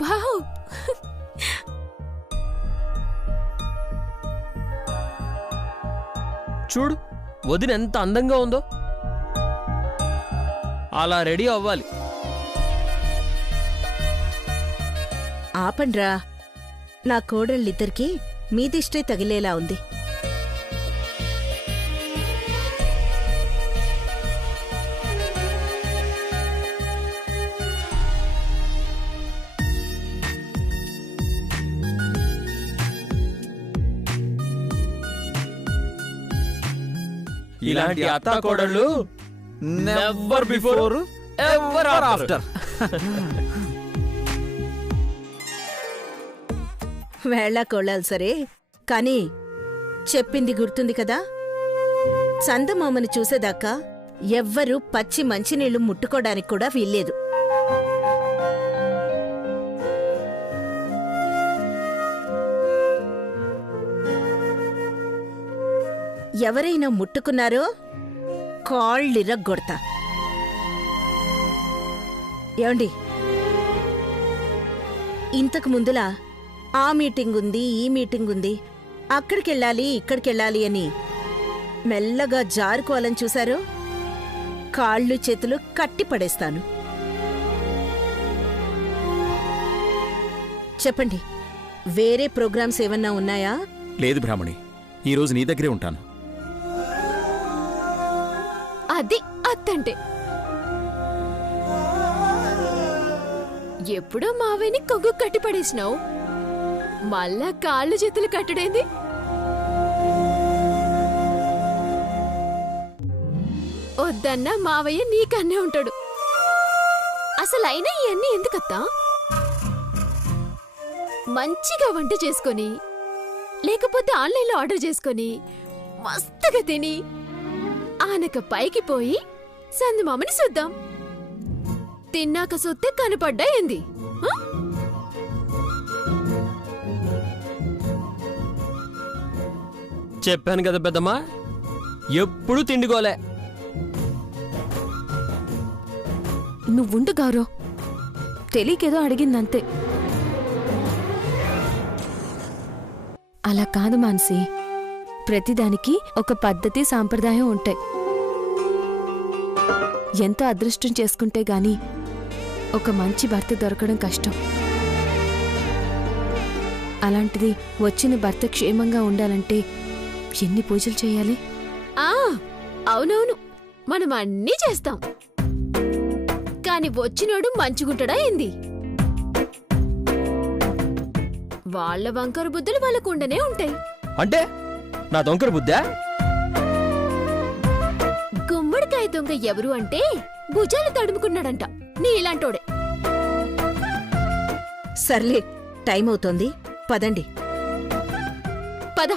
Wow చూడు వదిన ఎంత అందంగా ఉందో. అలా రెడీ అవ్వాలి. ఆపండ్రా, నా కోడళ్ళిద్దరికీ మీదిష్టే తగిలేలా ఉంది. ఇలాంటి అత్తా కోడళ్ళు నెవర్ బిఫోర్ ఎవర్ ఆఫ్టర్. వేళా కోళాలు సరే కాని చెప్పింది గుర్తుంది కదా, చందమామని చూసేదాకా ఎవ్వరూ పచ్చి మంచినీళ్లు ముట్టుకోడానికి కూడా వీల్లేదు. ఎవరైనా ముట్టుకున్నారో కాళ్ళిరగ్గొడతా. ఏమండి, ఇంతకు ముందులా ఆ మీటింగ్ ఉంది, ఈ మీటింగ్ ఉంది, అక్కడికెళ్ళాలి ఇక్కడికెళ్ళాలి అని మెల్లగా జారుకోవాలని చూశారో కాళ్ళు చేతులు కట్టిపడేస్తాను. చెప్పండి, వేరే ప్రోగ్రామ్స్ ఏమన్నా ఉన్నాయా? లేదు బ్రాహ్మణి, ఈరోజు నీ దగ్గరే ఉంటాను. అది అత్తంటే. ఎప్పుడో మావయ్యని కొగ్గు కట్టి పడేసినావు, మళ్ళా కాళ్ళు చేతులు కట్టడేంది? వద్దన్నా మావయ్య నీకన్నే ఉంటాడు. అసలైనా ఇవన్నీ ఎందుకత్తా? మంచిగా వంట చేసుకొని, లేకపోతే ఆన్లైన్లో ఆర్డర్ చేసుకొని మస్తుగా తిని ఆనక పైకి పోయి సందుమామని చూద్దాం. తిన్నాక సొత్తే కనపడ్డా ఏంది? చెప్పాను కదా పెద్దమ్మా, ఎప్పుడు తిండిగోలే. నువ్వుండు గౌరవ్, తెలియకేదో అడిగిందంతే. అలా కాదు మాన్సి, ప్రతిదానికి ఒక పద్ధతి సాంప్రదాయం ఉంటాయి. ఎంతో అదృష్టం చేసుకుంటే గాని ఒక మంచి భర్త దొరకడం కష్టం. అలాంటిది వచ్చిన భర్త క్షేమంగా ఉండాలంటే ఎన్ని పూజలు చేయాలి? అవునవును, మనం అన్నీ చేస్తాం. కాని వచ్చినోడు మంచిగుంటడా ఏంది? వాళ్ళ వంకర బుద్ధులు వాళ్ళకుండనే ఉంటాయి. అంటే నా దొంకర బుద్ధా? గుమ్మడికాయ దొంగ ఎవరు అంటే భుజాలు తడుముకున్నాడంట నీ ఇలాంటోడే. సర్లే, టైం అవుతోంది, పదండి. పద.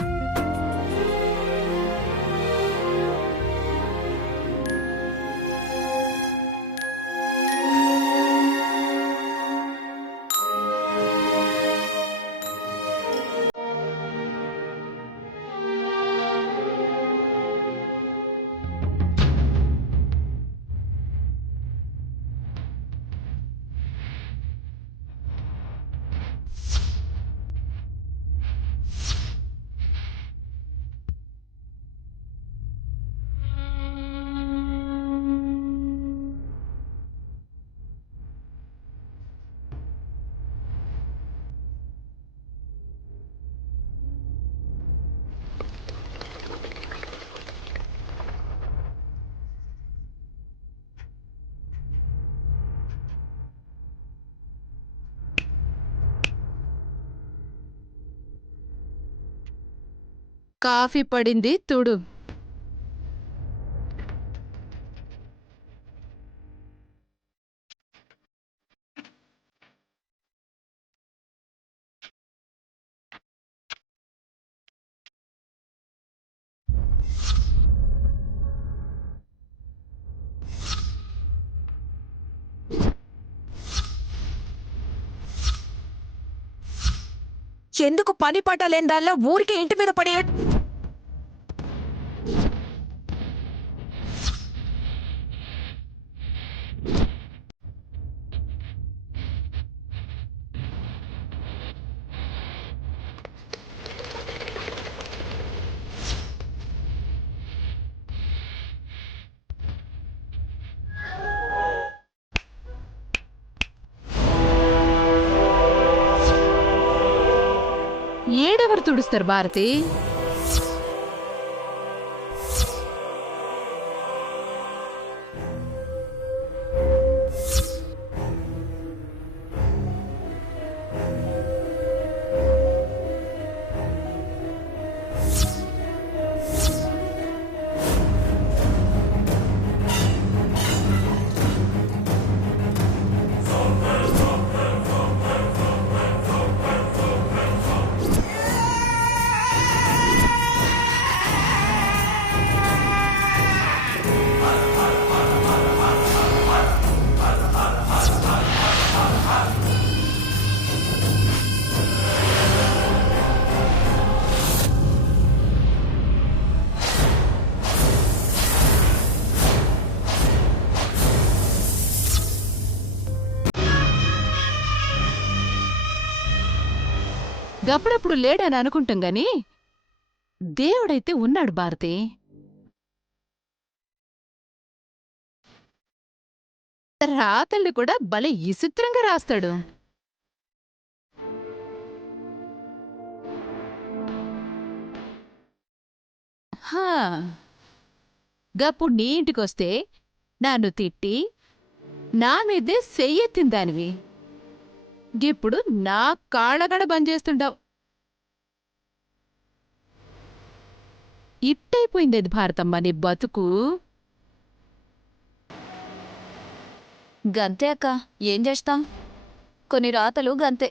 కాఫీ పడింది తుడు. ఎందుకు పని పాట లేని దానిలో ఊరికే ఇంటి మీద పడే? తుడుస్తారు భారతి? గప్పుడప్పుడు లేడని అనుకుంటాం గాని దేవుడైతే ఉన్నాడు భారతి. రాతల్ని కూడా భలే విచిత్రంగా రాస్తాడు. గప్పుడు నీ ఇంటికొస్తే నన్ను తిట్టి నా మీదే సెయ్యెత్తిన దానివి. ఇప్పుడు నా కాళ్ళగడ బంద్ ఇట్టయిపోయింది భారతమ్మ నీ బతుకు. గంతే అక్క, ఏం చేస్తాం? కొన్ని రాతలు గంతే.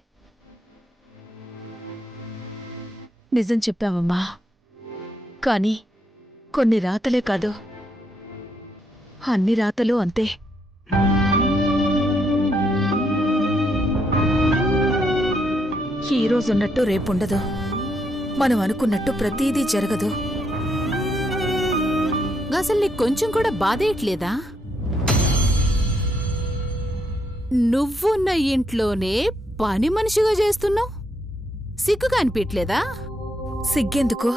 నిజం చెప్పావమ్మా, కానీ కొన్ని రాతలే కాదు, అన్ని రాతలు అంతే. ఈరోజున్నట్టు రేపుండదు, మనం అనుకున్నట్టు ప్రతీదీ జరగదు. అసలు నీకు కొంచెం కూడా బాధేయట్లేదా? నువ్వున్న ఇంట్లోనే పని మనిషిగా చేస్తున్నావు, సిగ్గుగా అనిపించలేదా? సిగ్గెందుకు?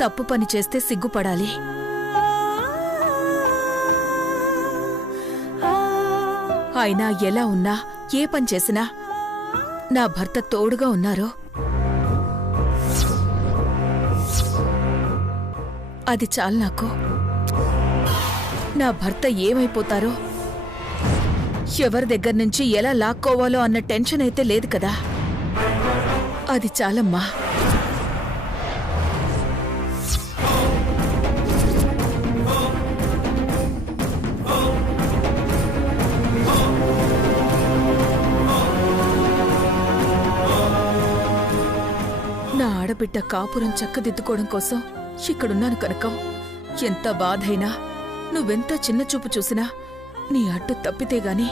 తప్పు పని చేస్తే సిగ్గుపడాలి. అయినా ఎలా ఉన్నా, ఏ పని చేసినా నా భర్త తోడుగా ఉన్నారు. అది చాలు నాకు. నా భర్త ఏమైపోతారో, ఎవరి దగ్గర నుంచి ఎలా లాక్కోవాలో అన్న టెన్షన్ అయితే లేదు కదా. అది చాలమ్మా. నా ఆడబిడ్డ కాపురం చక్కదిద్దుకోవడం కోసం ఇక్కడున్నాను కనుక ఎంత బాధైనా, నువ్వెంత చిన్న చూపు చూసినా నీ అడ్డు తప్పితే గాని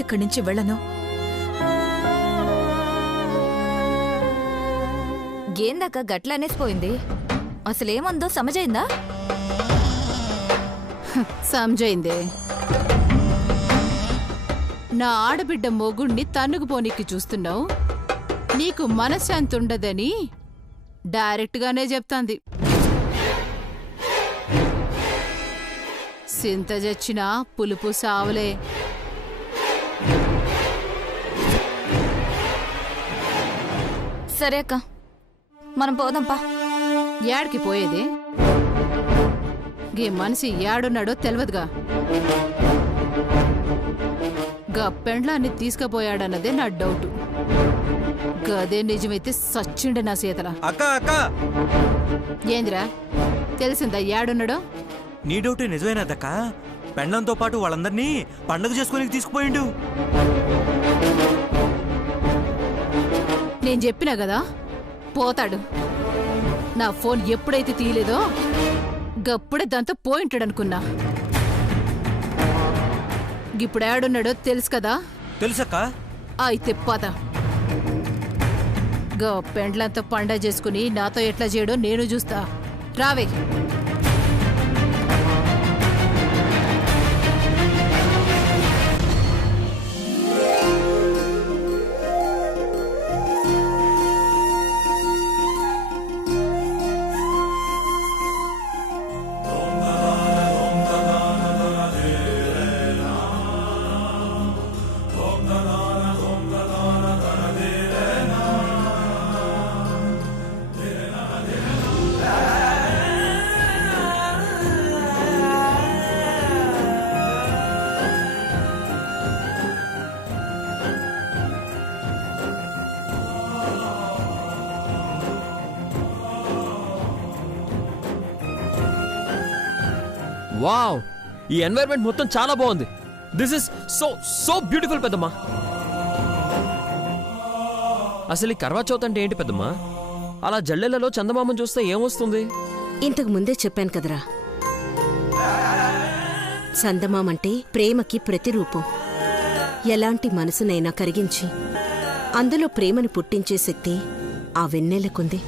ఇక్కడి నుంచి వెళ్ళను. గేందాక గట్లనేసిపోయింది. అసలేమందో సమజైందా? సంజయిందే. నా ఆడబిడ్డ మొగుణ్ణి తన్నుకుపోనీకి చూస్తున్నావు, నీకు మనశ్శాంతి ఉండదని డైరెక్ట్గానే చెప్తాంది. సింత చచ్చినా పులుపు సావలే. సరే అక్క, మనం పోదాంపా. యాడికి పోయేది? గీ మనిషి యాడున్నాడో తెలవదుగా. గా పెండ్లాన్ని తీసుకుపోయాడన్నదే నా డౌటు. గదే నిజమైతే సచ్చిండే నా చేతల. అక్క అక్క, ఏందిరా తెలిసిందా యాడున్నాడో? నీ డౌటే నిజమేనాదక్క? పెండ్లంతో పాటు వాళ్ళందరినీ పండగ చేసుకుని తీసుకుపోయిండు. నేను చెప్పినా కదా పోతాడు. నా ఫోన్ ఎప్పుడైతే తీయలేదో గప్పుడే దాంతో పోయింటాడనుకున్నా. ఇప్పుడు ఏడున్నాడో తెలుసు కదా? తెలుసక్క. అయితే పద. గా పెండ్లంతో పండగ చేసుకుని నాతో ఎట్లా చేయడో నేను చూస్తా. రావే. వావ్, ఈ ఎన్వైరన్మెంట్ మొత్తం చాలా బాగుంది. This is so so beautiful పెద్దమ్మా. అసలు ఈ కర్వా చౌత్ అంటే ఏంటి పెద్దమ్మా? అలా జల్లెలలో చందమామను చూస్తే ఏమొస్తుంది? ఇంతకు ముందే చెప్పాను కదరా, చందమామంటే ప్రేమకి ప్రతిరూపం. ఎలాంటి మనసునైనా కరిగించి అందులో ప్రేమను పుట్టించే శక్తి ఆ వెన్నెలకుంది.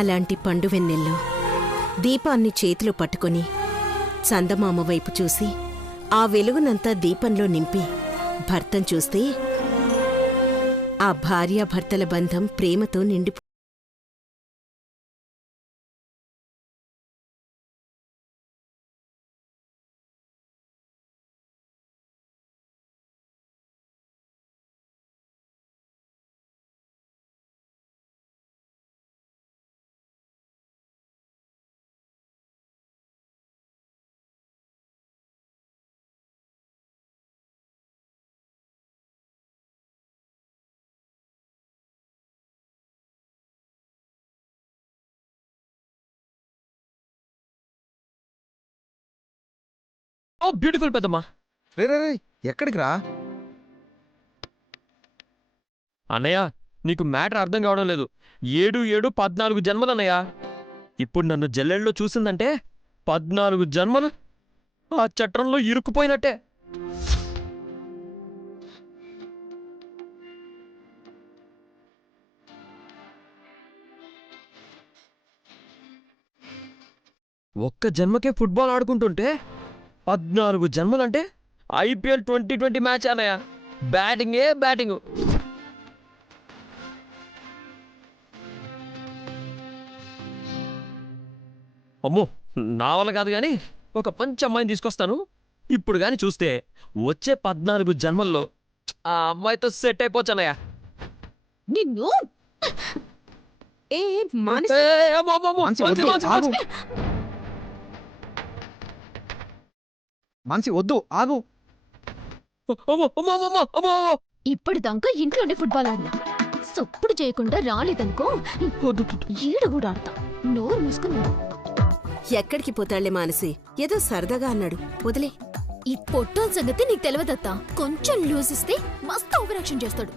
అలాంటి పండు వెన్నెల్లో దీపాన్ని చేతిలో పట్టుకొని చందమామ వైపు చూసి ఆ వెలుగునంతా దీపంలో నింపి భర్తను చూస్తే ఆ భార్యాభర్తల బంధం ప్రేమతో నిండి ఓ బ్యూటిఫుల్ పెద్దమ్మా. రే రే రే, ఎక్కడికి రా? అన్నయ్య, నీకు మ్యాటర్ అర్థం కావడం లేదు. 7 7 14 జన్మలు అన్నయ్య. ఇప్పుడు నన్ను జల్లెల్లో చూసిందంటే 14 జన్మలు ఆ చట్రంలో ఇరుక్కుపోయినట్టే. ఒక్క జన్మకే ఫుట్బాల్ ఆడుకుంటుంటే 14 జన్మలంటే IPL 2020 మ్యాచ్ అన్నయ్య. బ్యాటింగే బ్యాటింగ్. అమ్మో, నా వల్ల కాదు కానీ ఒక మంచి అమ్మాయిని తీసుకొస్తాను. ఇప్పుడు కానీ చూస్తే వచ్చే 14 జన్మల్లో ఆ అమ్మాయితో సెట్ అయిపోవచ్చన్నయ్య. నిన్ను ఏ అమ్మో, అమ్మో, అమ్మో. మాన్సి మంచి, వద్దు, మంచి, ఆగు. మంచి. మాన్సి వద్దు, ఆగు. అమ్మో, అమ్మో, అమ్మో, అమ్మో. ఇప్పటిదాకా ఇంట్లోనే ఫుట్బాల్ ఆడినా సప్పుడు చేయకుండా రాలేదనుకో, ఈడ కూడా ఆడతా. నోరు మూసుకున్నా. ఎక్కడికి పోతాళ్లే మానసి, ఏదో సరదాగా అన్నాడు, వదిలే. ఈ పొట్టోన్ సంగతి నీకు తెలియదత్తా. కొంచెం లూజ్ ఇస్తే మస్తు ఓవరాక్షన్ చేస్తాడు.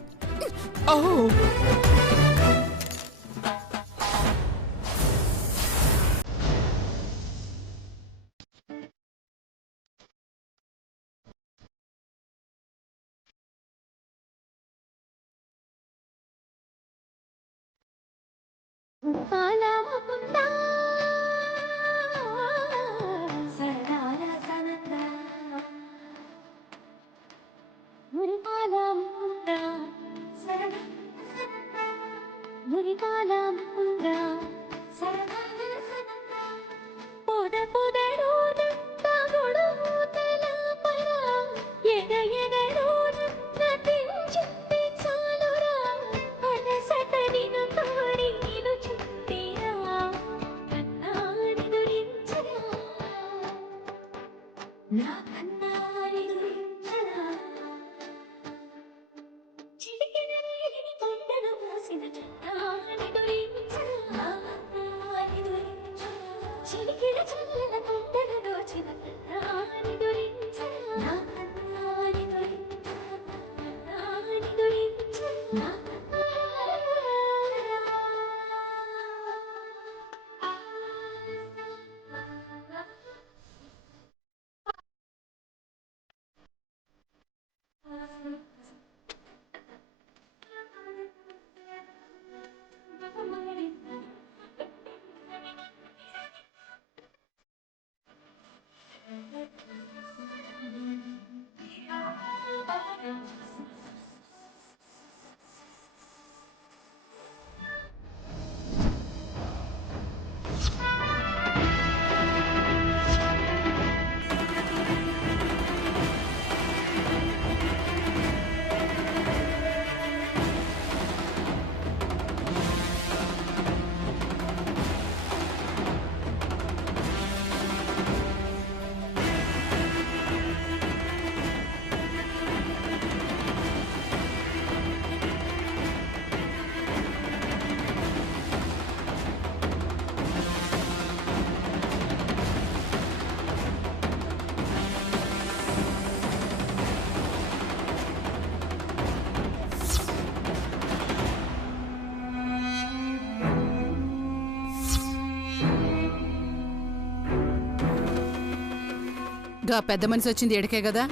గా పెద్ద మనిషి వచ్చింది ఎడకే కదా,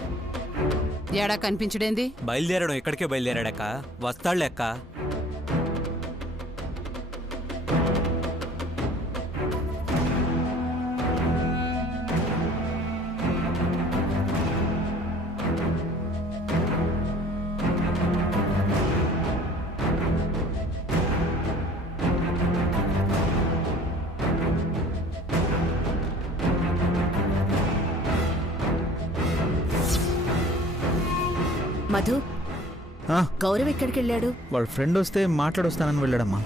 ఏడా కనిపించడేంది? బయలుదేరడం ఇక్కడికే బయలుదేరాడక్క, వస్తాడులే అక్క. మధు, ఆ, గౌరవ్ ఎక్కడికి వెళ్ళాడు? వాళ్ళ ఫ్రెండ్ వస్తే మాట్లాడొస్తానని వెళ్ళాడమ్మా.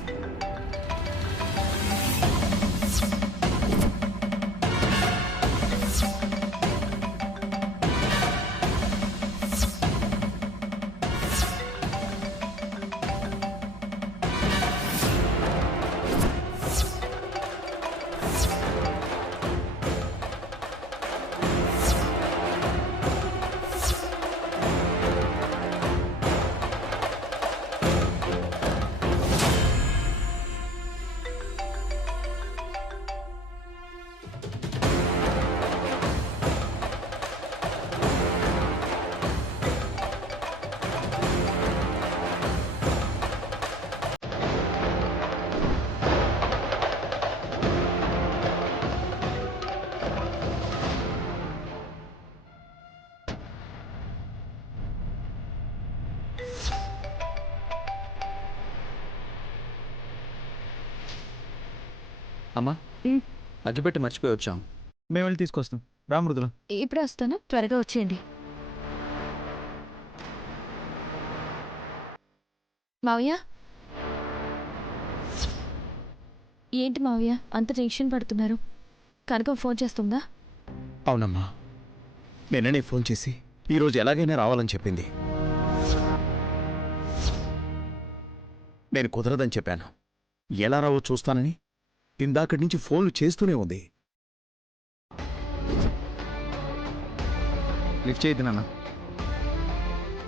అమ్మా, అగ్గిపెట్టి మర్చిపోయి వచ్చాం. మేము వెళ్ళి తీసుకొస్తాం. రామృదులు, ఇప్పుడే వస్తాను, త్వరగా వచ్చేయండి. మావయ్య, ఏంటి మావయ్య అంత టెన్షన్ పడుతున్నారు? కనకం ఫోన్ చేస్తుందా? అవునమ్మా, నిన్ననే ఫోన్ చేసి ఈరోజు ఎలాగైనా రావాలని చెప్పింది. నేను కుదరదని చెప్పాను. ఎలా రావో చూస్తానని ఇందాకటి నుంచి ఫోన్లు చేస్తూనే ఉంది. లిఫ్ట్ చేయద్దు నాన్న.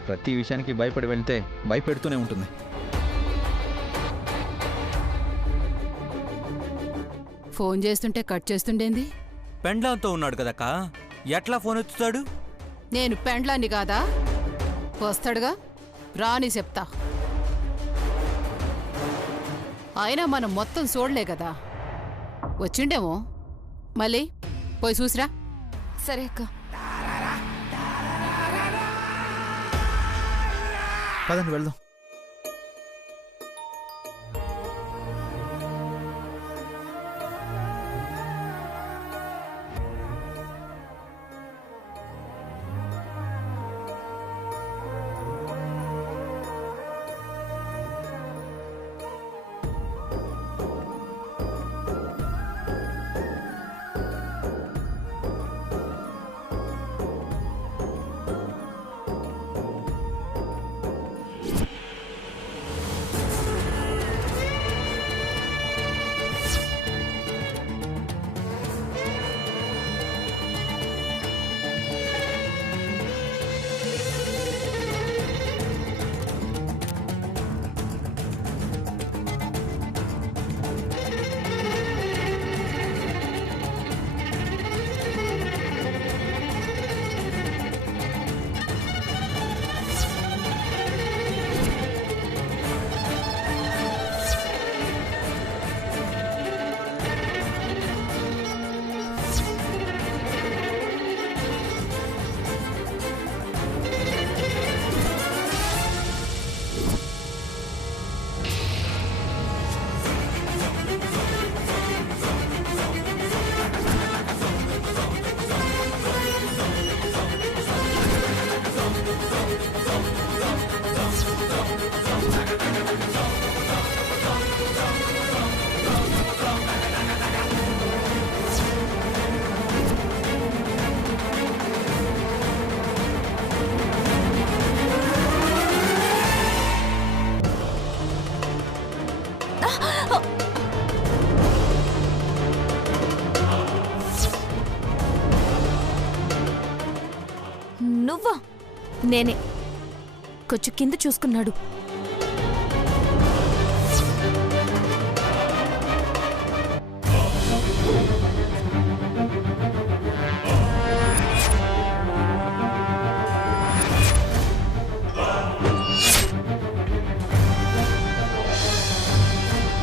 ప్రతి విషయానికి భయపడి వెళ్తే భయపెడుతూనే ఉంటుంది. ఫోన్ చేస్తుంటే కట్ చేస్తుండేంది? పెండ్లాంతో ఉన్నాడు కదక్క, ఎట్లా ఫోన్ ఎత్తుతాడు? నేను పెండ్లాన్ని కాదా? వస్తాడుగా, రాని చెప్తా. అయినా మనం మొత్తం చూడలే కదా, వచ్చిండేమో. మళ్ళీ పోయి చూసిరా. సరే అక్క. పదండి వెళ్దాం. నువ్వా? నేనే. కొంచెం కింద చూసుకున్నాడు.